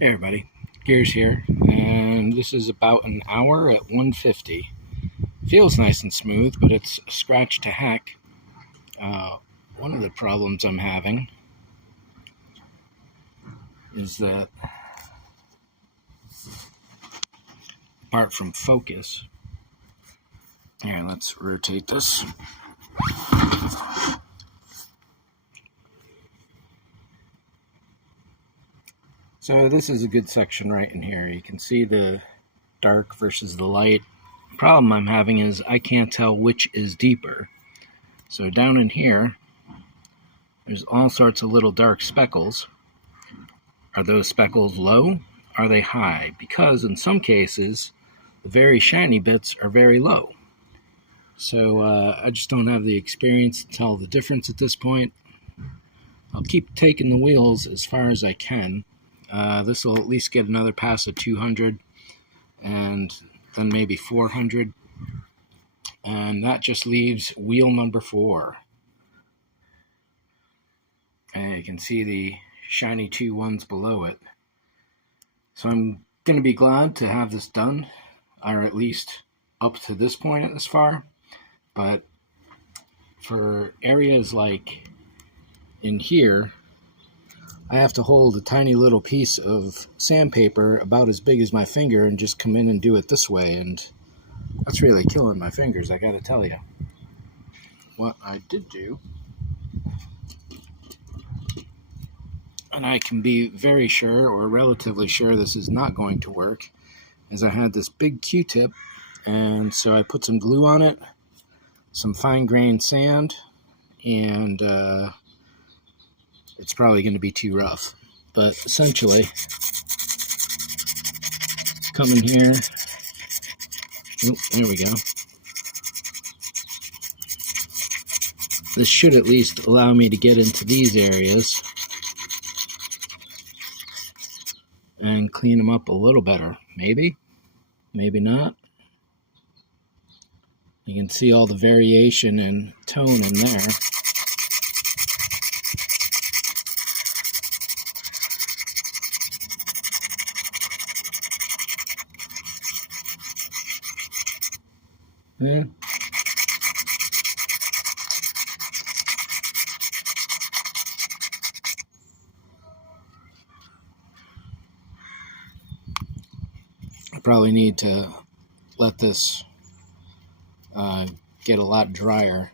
Hey everybody, Gears here, and this is about an hour at 150. Feels nice and smooth, but it's scratched to heck. One of the problems I'm having is that, apart from focus, here, let's rotate this. So this is a good section right in here. You can see the dark versus the light. The problem I'm having is I can't tell which is deeper. So down in here, there's all sorts of little dark speckles. Are those speckles low? Are they high? Because in some cases, the very shiny bits are very low. So I just don't have the experience to tell the difference at this point. I'll keep taking the wheels as far as I can. This will at least get another pass of 200 and then maybe 400. And that just leaves wheel number 4. And you can see the shiny 2 ones below it. So I'm going to be glad to have this done, or at least up to this point at this far. But for areas like in here, I have to hold a tiny little piece of sandpaper about as big as my finger and just come in and do it this way, and that's really killing my fingers, I gotta tell you. What I did do, and I can be very sure or relatively sure this is not going to work, is I had this big Q-tip, and so I put some glue on it, some fine-grained sand, and it's probably going to be too rough. But essentially, come in here. Oh, there we go. This should at least allow me to get into these areas and clean them up a little better. Maybe, maybe not. You can see all the variation in tone in there. Yeah. I probably need to let this get a lot drier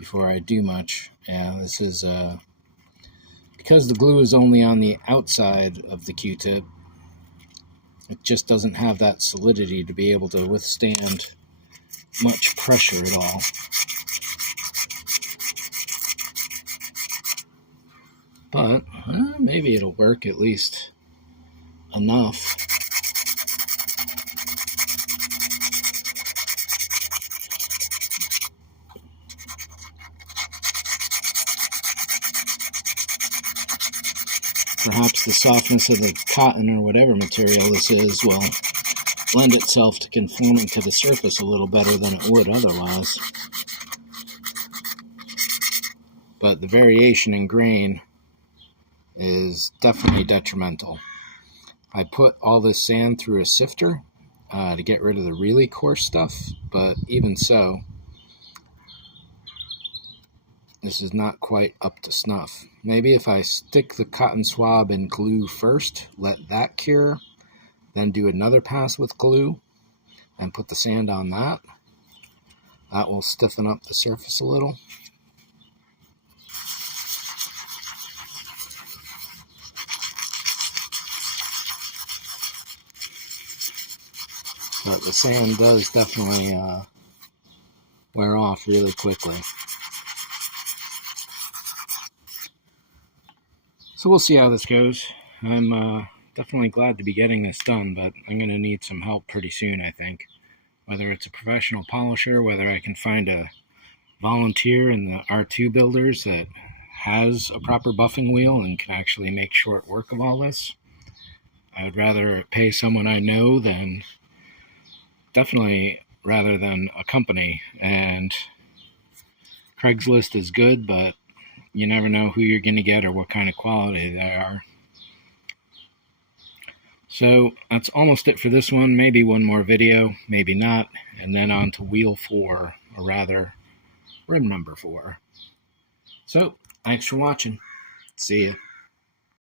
before I do much. Yeah, this is because the glue is only on the outside of the Q-tip. It just doesn't have that solidity to be able to withstand much pressure at all. But maybe it'll work at least enough. Perhaps the softness of the cotton or whatever material this is will lend itself to conforming to the surface a little better than it would otherwise. But the variation in grain is definitely detrimental. I put all this sand through a sifter to get rid of the really coarse stuff, but even so, this is not quite up to snuff. Maybe if I stick the cotton swab in glue first, let that cure, then do another pass with glue and put the sand on that. That will stiffen up the surface a little. But the sand does definitely wear off really quickly. So we'll see how this goes. I'm definitely glad to be getting this done, but I'm going to need some help pretty soon, I think. Whether it's a professional polisher, whether I can find a volunteer in the R2 builders that has a proper buffing wheel and can actually make short work of all this. I would rather pay someone I know than, definitely rather than a company. And Craigslist is good, but you never know who you're going to get or what kind of quality they are. So that's almost it for this one. Maybe one more video, maybe not. And then on to wheel 4, or rather, rim number 4. So, thanks for watching. See ya.